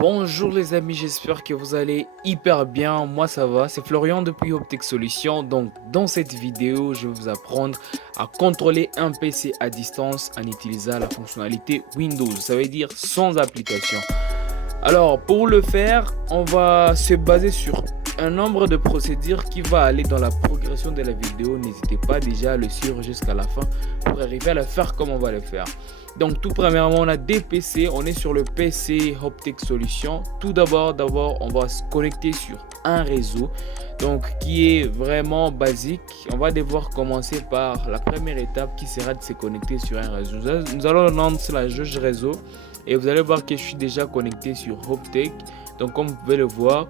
Bonjour les amis, j'espère que vous allez hyper bien. Moi ça va, c'est Florian depuis Optech Solutions. Donc dans cette vidéo, je vais vous apprendre à contrôler un PC à distance en utilisant la fonctionnalité Windows. Ça veut dire sans application. Alors pour le faire, on va se baser sur un nombre de procédures qui va aller dans la progression de la vidéo. N'hésitez pas déjà à le suivre jusqu'à la fin pour arriver à le faire comme on va le faire. Donc tout premièrement, on a des PC, on est sur le PC Optech Solutions. Tout d'abord, on va se connecter sur un réseau, donc qui est vraiment basique. On va devoir commencer par la première étape qui sera de se connecter sur un réseau. Nous allons lancer la jauge réseau et vous allez voir que je suis déjà connecté sur Optech. Donc comme vous pouvez le voir,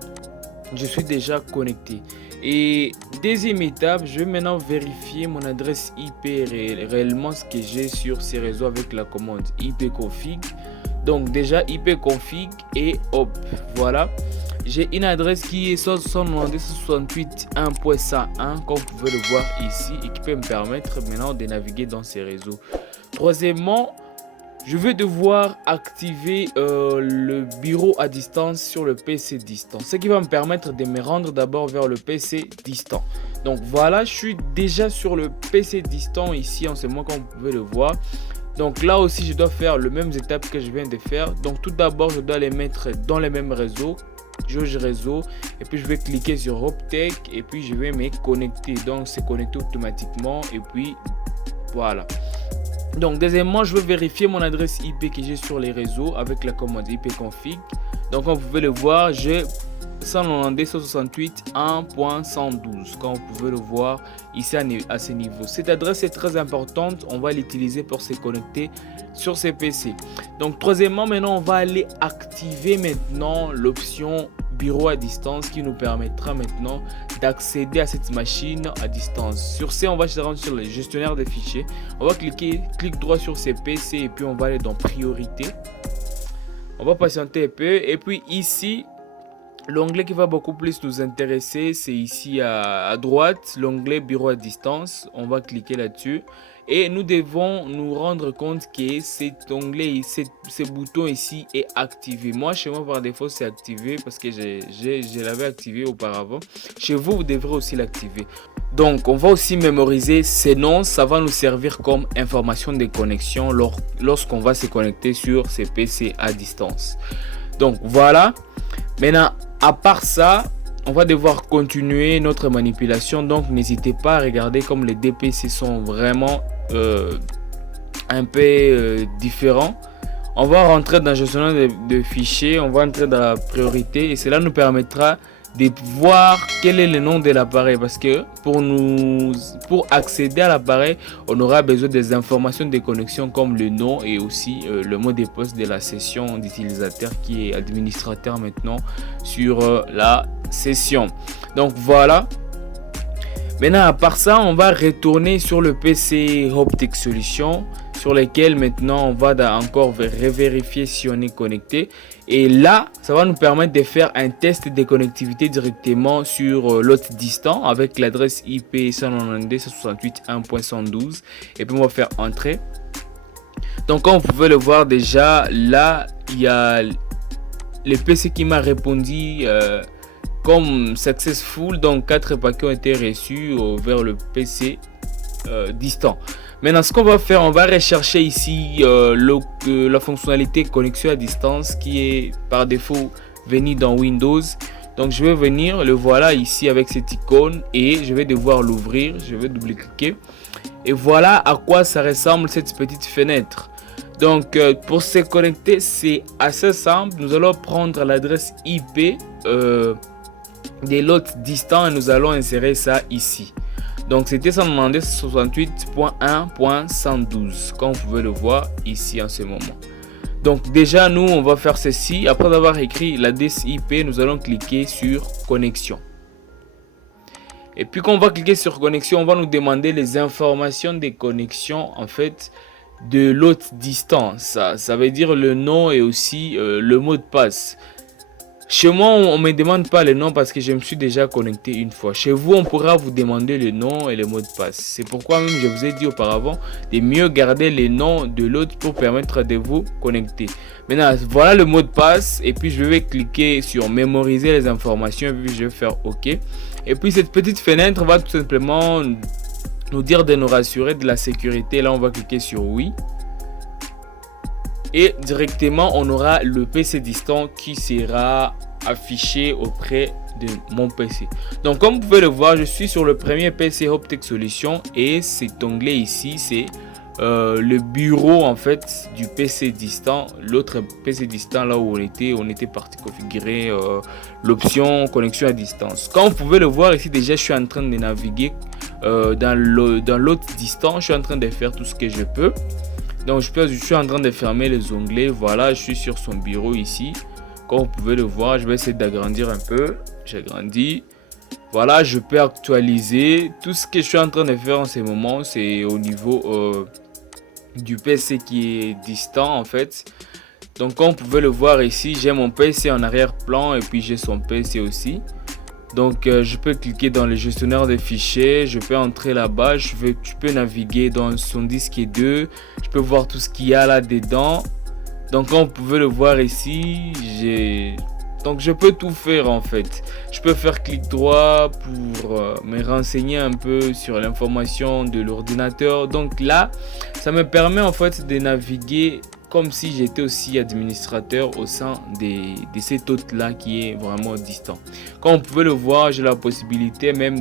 je suis déjà connecté. Et deuxième étape, je vais maintenant vérifier mon adresse IP réellement ce que j'ai sur ces réseaux avec la commande ipconfig. Donc déjà ipconfig et hop, voilà. J'ai une adresse qui est 192.168.1.101 comme vous pouvez le voir ici et qui peut me permettre maintenant de naviguer dans ces réseaux. Troisièmement, je vais devoir activer le bureau à distance sur le PC distant. Ce qui va me permettre de me rendre d'abord vers le PC distant. Donc voilà, je suis déjà sur le PC distant ici en ce moment comme vous pouvez le voir. Donc là aussi, je dois faire les mêmes étapes que je viens de faire. Donc tout d'abord, je dois les mettre dans les mêmes réseaux. Jauge réseau. Et puis je vais cliquer sur Optech. Et puis je vais me connecter. Donc c'est connecté automatiquement. Et puis voilà. Donc deuxièmement, je vais vérifier mon adresse IP que j'ai sur les réseaux avec la commande ipconfig. Donc comme vous pouvez le voir, j'ai 192.168.1.112 comme vous pouvez le voir ici à ce niveau. Cette adresse est très importante, on va l'utiliser pour se connecter sur ces PC. Donc troisièmement, maintenant on va aller activer maintenant l'option bureau à distance qui nous permettra maintenant d'accéder à cette machine à distance. Sur ce, on va se rendre sur le gestionnaire des fichiers. On va clic droit sur ces PC et puis on va aller dans priorité. On va patienter un peu et puis ici, l'onglet qui va beaucoup plus nous intéresser, c'est ici à droite, l'onglet bureau à distance. On va cliquer là-dessus. Et nous devons nous rendre compte que cet onglet, ce bouton ici est activé. Moi, chez moi, par défaut, c'est activé parce que je l'avais activé auparavant. Chez vous, vous devrez aussi l'activer. Donc, on va aussi mémoriser ces noms. Ça va nous servir comme information de connexion lorsqu'on va se connecter sur ces PC à distance. Donc, voilà. Maintenant, à part ça, on va devoir continuer notre manipulation. Donc, n'hésitez pas à regarder comme les DPC sont vraiment un peu différents. On va rentrer dans le gestionnaire de fichiers. On va entrer dans la priorité et cela nous permettra de voir quel est le nom de l'appareil parce que pour accéder à l'appareil, on aura besoin des informations de connexion comme le nom et aussi le mot de passe de la session d'utilisateur qui est administrateur maintenant sur la session. Donc voilà. Maintenant, à part ça, on va retourner sur le PC Optech Solutions sur lequel maintenant on va encore revérifier si on est connecté. Et là, ça va nous permettre de faire un test de connectivité directement sur l'autre distant avec l'adresse IP 192.168.1.112. Et puis on va faire entrer. Donc comme vous pouvez le voir déjà, là, il y a le PC qui m'a répondu comme successful, donc 4 paquets ont été reçus vers le PC distant. Maintenant, ce qu'on va faire, on va rechercher ici la fonctionnalité connexion à distance qui est par défaut venue dans Windows. Donc, je vais venir, le voilà ici avec cette icône et je vais devoir l'ouvrir. Je vais double-cliquer et voilà à quoi ça ressemble cette petite fenêtre. Donc, pour se connecter, c'est assez simple. Nous allons prendre l'adresse IP de l'autre distant et nous allons insérer ça ici. Donc c'était 192.168.1.112 comme vous pouvez le voir ici en ce moment. Donc déjà nous on va faire ceci. Après avoir écrit l'adresse IP, nous allons cliquer sur connexion. Et puis quand on va cliquer sur connexion, on va nous demander les informations des connexions en fait de l'autre distance. Ça veut dire le nom et aussi le mot de passe. Chez moi, on ne me demande pas le nom parce que je me suis déjà connecté une fois. Chez vous, on pourra vous demander le nom et le mot de passe. C'est pourquoi même je vous ai dit auparavant de mieux garder les noms de l'autre pour permettre de vous connecter. Maintenant, voilà le mot de passe. Et puis, je vais cliquer sur mémoriser les informations. Et puis, je vais faire OK. Et puis, cette petite fenêtre va tout simplement nous dire de nous rassurer de la sécurité. Là, on va cliquer sur oui. Et directement, on aura le PC distant qui sera affiché auprès de mon PC. Donc, comme vous pouvez le voir, je suis sur le premier PC Hoptech Solutions. Et cet onglet ici, c'est le bureau en fait du PC distant. L'autre PC distant, là où on était parti configurer l'option connexion à distance. Comme vous pouvez le voir ici, déjà je suis en train de naviguer dans l'autre distant. Je suis en train de faire tout ce que je peux. Donc je suis en train de fermer les onglets. Voilà, je suis sur son bureau ici. Comme vous pouvez le voir, je vais essayer d'agrandir un peu. J'agrandis. Voilà, je peux actualiser. Tout ce que je suis en train de faire en ce moment, c'est au niveau du PC qui est distant en fait. Donc comme vous pouvez le voir ici, j'ai mon PC en arrière-plan et puis j'ai son PC aussi. Donc je peux cliquer dans le gestionnaire des fichiers, je peux entrer là-bas, je peux naviguer dans son disque 2, je peux voir tout ce qu'il y a là-dedans. Donc comme vous pouvez le voir ici, donc je peux tout faire en fait. Je peux faire clic droit pour me renseigner un peu sur l'information de l'ordinateur. Donc là, ça me permet en fait de naviguer comme si j'étais aussi administrateur au sein de cet hôte là qui est vraiment distant. Comme vous pouvez le voir, j'ai la possibilité même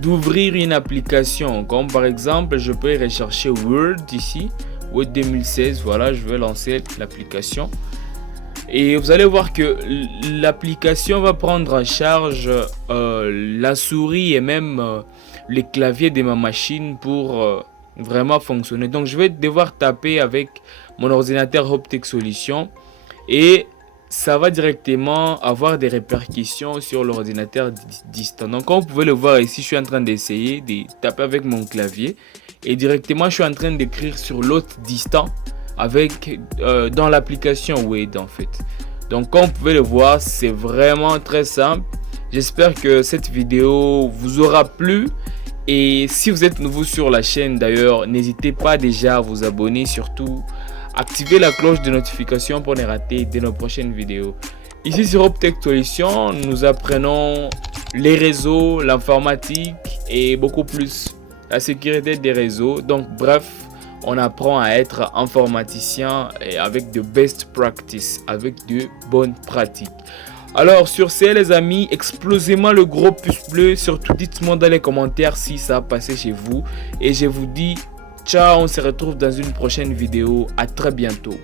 d'ouvrir une application. Comme par exemple, je peux rechercher Word ici. Word 2016, voilà, je vais lancer l'application et vous allez voir que l'application va prendre en charge la souris et même les claviers de ma machine pour vraiment fonctionner. Donc je vais devoir taper avec mon ordinateur Hoptech Solutions et ça va directement avoir des répercussions sur l'ordinateur distant. Donc comme vous pouvez le voir ici, je suis en train d'essayer de taper avec mon clavier et directement je suis en train d'écrire sur l'autre distant avec dans l'application Word en fait. Donc comme vous pouvez le voir, c'est vraiment très simple. J'espère que cette vidéo vous aura plu. Et si vous êtes nouveau sur la chaîne d'ailleurs, n'hésitez pas déjà à vous abonner, surtout activez la cloche de notification pour ne rater de nos prochaines vidéos. Ici sur Hoptech Solutions, nous apprenons les réseaux, l'informatique et beaucoup plus la sécurité des réseaux. Donc bref, on apprend à être informaticien et avec de best practice, avec de bonnes pratiques. Alors sur ce les amis, explosez-moi le gros pouce bleu, surtout dites-moi dans les commentaires si ça a passé chez vous. Et je vous dis ciao, on se retrouve dans une prochaine vidéo, à très bientôt.